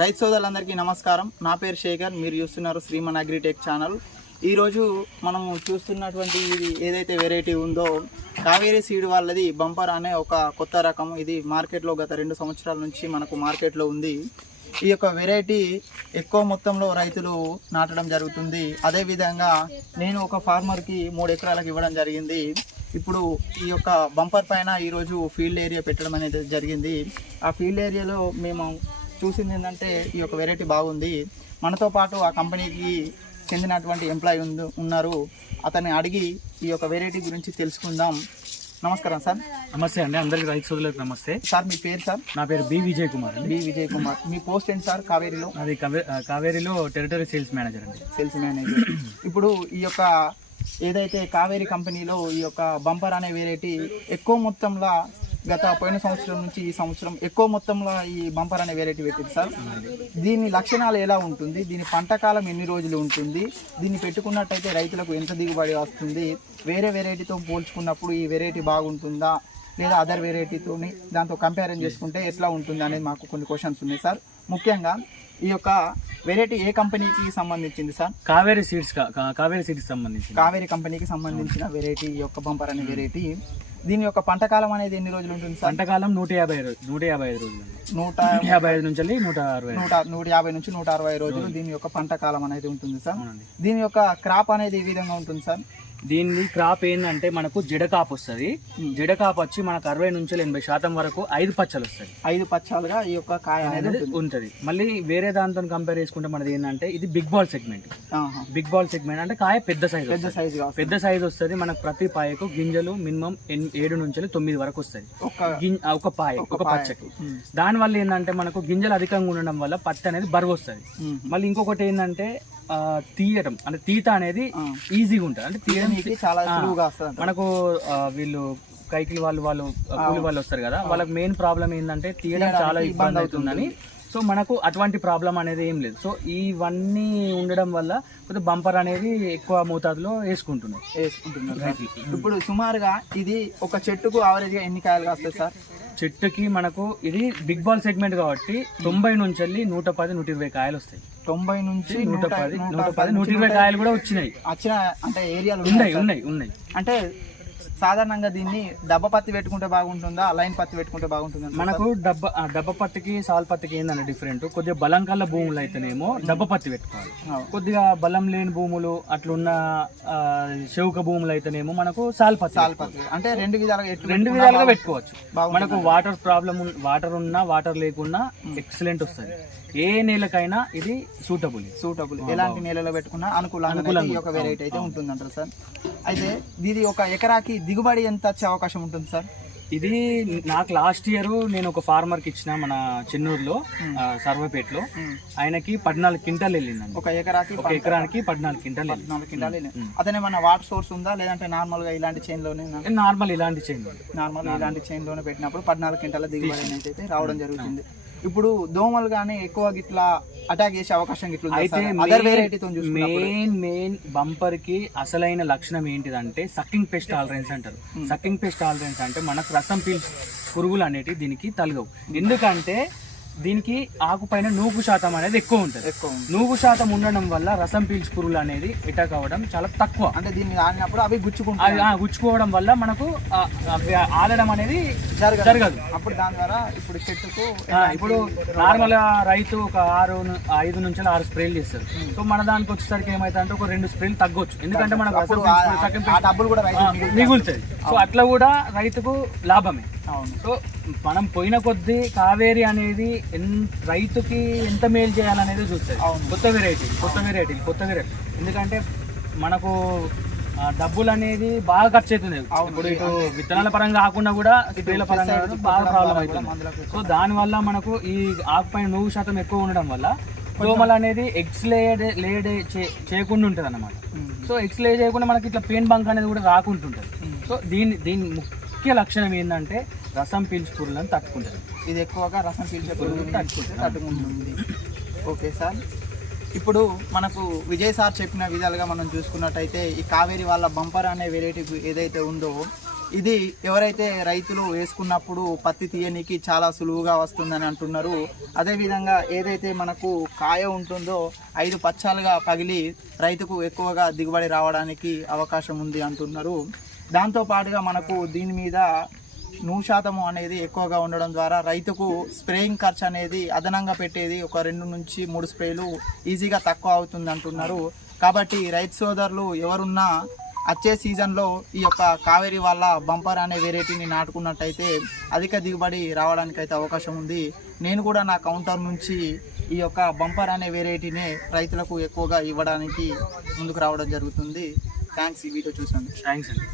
రైతు సోదరులందరికీ నమస్కారం. నా పేరు శేఖర్. మీరు చూస్తున్నారు శ్రీమన్ అగ్రిటెక్ ఛానల్. ఈరోజు మనము చూస్తున్నటువంటి ఇది ఏదైతే వెరైటీ ఉందో కావేరీ సీడ్ వాళ్ళది బంపర్ అనే ఒక కొత్త రకం ఇది మార్కెట్లో గత రెండు సంవత్సరాల నుంచి మనకు మార్కెట్లో ఉంది. ఈ యొక్క వెరైటీ ఎక్కువ మొత్తంలో రైతులు నాటడం జరుగుతుంది. అదేవిధంగా నేను ఒక ఫార్మర్కి మూడు ఎకరాలకు ఇవ్వడం జరిగింది. ఇప్పుడు ఈ యొక్క బంపర్ పైన ఈరోజు ఫీల్డ్ ఏరియా పెట్టడం అనేది జరిగింది. ఆ ఫీల్డ్ ఏరియాలో మేము చూసింది ఏంటంటే ఈ యొక్క వెరైటీ బాగుంది. మనతో పాటు ఆ కంపెనీకి చెందినటువంటి ఎంప్లాయీ ఉంది ఉన్నారు. అతన్ని అడిగి ఈ యొక్క వెరైటీ గురించి తెలుసుకుందాం. నమస్కారం సార్. నమస్తే అండి. అందరికి రైతు సోదరులకు నమస్తే. సార్ మీ పేరు సార్? నా పేరు బి విజయ్ కుమార్ అండి. బి విజయ్ కుమార్ మీ పోస్ట్ ఏంటి సార్? కావేరీలో? ఆ, కావేరీలో టెరిటరీ సేల్స్ మేనేజర్ అండి. Sales manager. ఇప్పుడు ఈ యొక్క ఏదైతే కావేరీ కంపెనీలో ఈ యొక్క బంపర్ అనే వెరైటీ ఎక్కువ మొత్తంలో గత పోయిన సంవత్సరం నుంచి ఈ సంవత్సరం ఎక్కువ మొత్తంలో ఈ బంపర్ అనే వెరైటీ పెట్టింది సార్. దీని లక్షణాలు ఎలా ఉంటుంది? దీని పంట కాలం ఎన్ని రోజులు ఉంటుంది? దీన్ని పెట్టుకున్నట్టయితే రైతులకు ఎంత దిగుబడి వస్తుంది? వేరే వెరైటీతో పోల్చుకున్నప్పుడు ఈ వెరైటీ బాగుంటుందా? లేదా అదర్ వెరైటీతోని దాంతో కంపారిజన్ చేసుకుంటే ఎట్లా ఉంటుంది అనేది మాకు కొన్ని క్వశ్చన్స్ ఉన్నాయి సార్. ముఖ్యంగా ఈ యొక్క వెరైటీ ఏ కంపెనీకి సంబంధించింది sir? Kaveri seeds Kaveri seeds సంబంధించి కావేరీ కంపెనీకి సంబంధించిన వెరైటీ ఈ యొక్క బంపర్ అనే వెరైటీ దీని యొక్క పంట కాలం అనేది ఎన్ని రోజులు ఉంటుంది సార్ పంటకాలం నూట యాభై రోజు నూట యాభై ఐదు రోజులు. నూట యాభై ఐదు నుంచి నూట అరవై. నూట నూట యాభై నుంచి నూట అరవై రోజులు దీని యొక్క పంట కాలం అనేది ఉంటుంది సార్ దీని యొక్క క్రాప్ అనేది ఈ విధంగా ఉంటుంది సార్ దీన్ని క్రాప్ ఏంటంటే మనకు జడకాపు వస్తుంది. జడకాపు వచ్చి మనకు అరవై నుంచి ఎనభై శాతం వరకు ఐదు పచ్చలు వస్తుంది. ఐదు పచ్చాలుగా ఈ యొక్క కాయ అనేది ఉంటుంది. మళ్ళీ వేరే దాంతో కంపేర్ చేసుకుంటే మనది ఏంటంటే ఇది big ball segment. Big ball segment అంటే కాయ పెద్ద సైజ్ పెద్ద వస్తుంది. పెద్ద సైజ్ వస్తుంది. మనకు ప్రతి పాయకు గింజలు మినిమం ఏడు నుంచి తొమ్మిది వరకు వస్తుంది. ఒక పాయ ఒక పచ్చకి. ఉమ్. దాని వల్ల ఏంటంటే మనకు గింజలు అధికంగా ఉండడం వల్ల పత్తి అనేది బరువు వస్తుంది. మళ్ళీ ఇంకొకటి ఏంటంటే తీయటం. అంటే తీత అనేది. ఈజీగా ఉంటుంది. అంటే తీయడం చాలా మనకు వీళ్ళు కైకిలి వాళ్ళు వాళ్ళు కూలి వాళ్ళు వస్తారు కదా వాళ్ళకి మెయిన్ ప్రాబ్లం ఏంటంటే తీయడం చాలా ఇబ్బంది అవుతుందని. సో మనకు అటువంటి ప్రాబ్లం అనేది ఏం లేదు. సో ఇవన్నీ ఉండడం వల్ల కొద్దిగా బంపర్ అనేది ఎక్కువ మోతాదులో వేసుకుంటున్నాం వేసుకుంటున్నారు. సార్. ఇప్పుడు సుమారుగా ఇది ఒక చెట్టుకు ఆవరేజ్గా ఎన్ని కాయలు కాస్తాయి సార్? చెట్టుకి మనకు ఇది బిగ్ బాల్ సెగ్మెంట్ కాబట్టి తొంభై నుంచి వెళ్ళి నూట పది నూట ఇరవై కాయలు వస్తాయి. తొంభై నుంచి నూట పది నూట పది నూట ఇరవై కాయలు కూడా వచ్చినాయి. వచ్చిన అంటే ఏరియాలు ఉన్నాయి ఉన్నాయి ఉన్నాయి. అంటే సాధారణంగా దీన్ని డబ్బ పత్తి పెట్టుకుంటే బాగుంటుందా? లైన్ పత్తి పెట్టుకుంటే బాగుంటుందా మనకు డబ్బ డబ్బ పత్తికి సాల్ పత్తికి ఏందన్న డిఫరెంట్ కొద్దిగా బలం కల్ల భూములు అయితేనేమో డబ్బ పత్తి పెట్టుకోవాలి. కొద్దిగా బలం లేని భూములు అట్లున్న చెవుక భూములు అయితేనేమో మనకు సాల్ పత్తి సాల్ పత్తి. అంటే రెండు విధాలుగా రెండు విధాలుగా పెట్టుకోవచ్చు. మనకు వాటర్ ప్రాబ్లం వాటర్ ఉన్నా వాటర్ లేకున్నా ఎక్సలెంట్ వస్తుంది. ఏ నేలకైనా ఇది సూటబుల్ సూటబుల్ ఎలాంటి నేలలో పెట్టుకున్నా అనుకూలంగా యొక్క వెరైటీ అయితే ఉంటుంది అంటారు సార్. అయితే ఇది ఒక ఎకరాకి దిగుబడి ఎంత వచ్చే అవకాశం ఉంటుంది సార్? ఇది నాకు లాస్ట్ ఇయర్ నేను ఒక ఫార్మర్కి ఇచ్చిన మన చెన్నూరులో సర్వేపేటలో. ఆయనకి పద్నాలుగు క్వింటాల్ వెళ్ళిందండి. ఒక ఎకరాకి ఒక ఎకరానికి పద్నాలుగు క్వింటాల్ వెళ్ళింది. నాలుగు కింటాలు అతనే ఏమన్నా వాటర్ సోర్స్ ఉందా? లేదంటే నార్మల్గా ఇలాంటి చైన్లోనే నార్మల్ ఇలాంటి చేయండి నార్మల్ ఇలాంటి చైన్లోనే పెట్టినప్పుడు పద్నాలుగు క్వింటాల దిగుబడి అనేది అయితే రావడం జరుగుతుంది. ఇప్పుడు దోమలు కానీ ఎక్కువ గిట్లా అటాక్ చేసే అవకాశం అయితే అదర్ వెరైటీతో చూసుకున్నప్పుడు. మెయిన్ మెయిన్ బంపర్కి అసలైన లక్షణం ఏంటిదంటే సక్కింగ్ పెస్ట్ టాలరెన్స్ అంటారు. సక్కింగ్ పెస్ట్ టాలరెన్స్ అంటే మనకు రసం పీల్ పురుగులు అనేటివి దీనికి తలగవు. ఎందుకంటే దీనికి ఆకు పైన నూగు శాతం అనేది ఎక్కువ ఉంటుంది. ఎక్కువ. నూగు శాతం ఉండడం వల్ల రసం పీల్చి పురుగులు అనేది అటాక్ అవ్వడం చాలా తక్కువ. అంటే దీన్ని ఆడినప్పుడు అవి గుచ్చుకుంటాయి. గుచ్చుకోవడం వల్ల మనకు ఆడడం అనేది జరగదు. అప్పుడు దాని ద్వారా ఇప్పుడు చెట్టుకు ఇప్పుడు నార్మల్ రైతు ఒక ఆరు ఐదు నుంచి ఆరు స్ప్రేలు చేస్తారు. సో మన దానికి వచ్చేసరికి ఏమైతే అంటే ఒక రెండు స్ప్రేలు తగ్గొచ్చు. ఎందుకంటే మనకు మిగులుతుంది సో అట్లా కూడా రైతుకు లాభమే. సో మనం పోయిన కొద్దీ కావేరి అనేది రైతుకి ఎంత మేలు చేయాలనేది చూస్తుంది. అవును. కొత్త వెరైటీ కొత్త వెరైటీ కొత్త వెరైటీ. ఎందుకంటే మనకు డబ్బులు అనేది బాగా ఖర్చు అవుతుంది ఇప్పుడు ఇటు విత్తనాల పరంగా కాకుండా కూడా స్ప్రేల పరంగా బాగా ప్రాబ్లం అవుతుంది. సో దానివల్ల మనకు ఈ ఆకుపైన నువ్వు శాతం ఎక్కువ ఉండడం వల్ల దోమలు అనేది ఎగ్స్ లేడే లేడే చే- చేయకుండా ఉంటుంది అన్నమాట సో ఎగ్స్ లే చేయకుండా మనకి ఇట్లా పెయిన్ బంక్ అనేది కూడా రాకుంటుంటుంది. సో దీని దీని ముఖ్య లక్షణం ఏంటంటే రసం పీల్చు పురుగులను తట్టుకుంటుంది. ఇది ఎక్కువగా రసం పీల్చే పురుగులు తట్టుకుంటే తట్టుకుంటుంది. Okay sir. ఇప్పుడు మనకు విజయ్ సార్ చెప్పిన విధాలుగా మనం చూసుకున్నట్టయితే ఈ కావేరి వాళ్ళ బంపర్ అనే వెరైటీ ఏదైతే ఉందో ఇది ఎవరైతే రైతులు వేసుకున్నప్పుడు పత్తి తీయనికి చాలా సులువుగా వస్తుందని అంటున్నారు అదేవిధంగా ఏదైతే మనకు కాయ ఉంటుందో ఐదు పచ్చాలుగా పగిలి రైతుకు ఎక్కువగా దిగుబడి రావడానికి అవకాశం ఉంది అంటున్నారు. దాంతో పాటుగా మనకు దీని మీద నూరు శాతము అనేది ఎక్కువగా ఉండడం ద్వారా రైతుకు స్ప్రేయింగ్ ఖర్చు అనేది అదనంగా పెట్టేది ఒక రెండు నుంచి మూడు స్ప్రేలు ఈజీగా తక్కువ అవుతుంది అంటున్నారు. కాబట్టి రైతు సోదరులు ఎవరున్నా వచ్చే సీజన్లో ఈ యొక్క కావేరి వల్ల బంపర్ అనే వెరైటీని నాటుకున్నట్టయితే అధిక దిగుబడి రావడానికి అయితే అవకాశం ఉంది. నేను కూడా నా కౌంటర్ నుంచి ఈ యొక్క బంపర్ అనే వెరైటీని రైతులకు ఎక్కువగా ఇవ్వడానికి ముందుకు రావడం జరుగుతుంది. థ్యాంక్స్ ఈ వీడియో చూసినందుకు. థ్యాంక్స్ అండి.